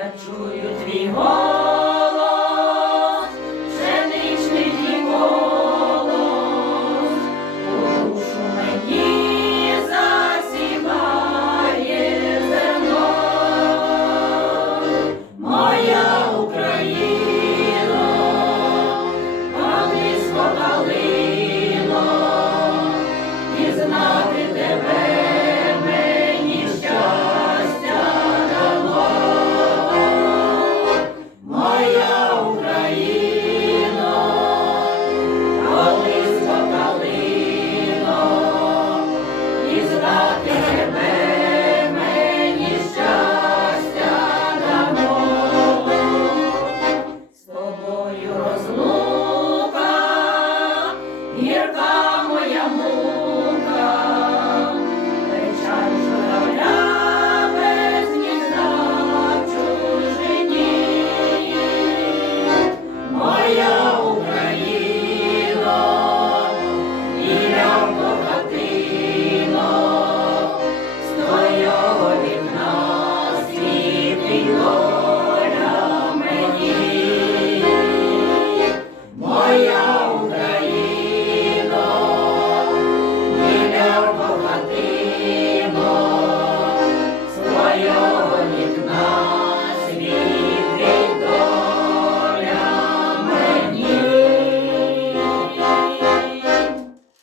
я чую твій голос.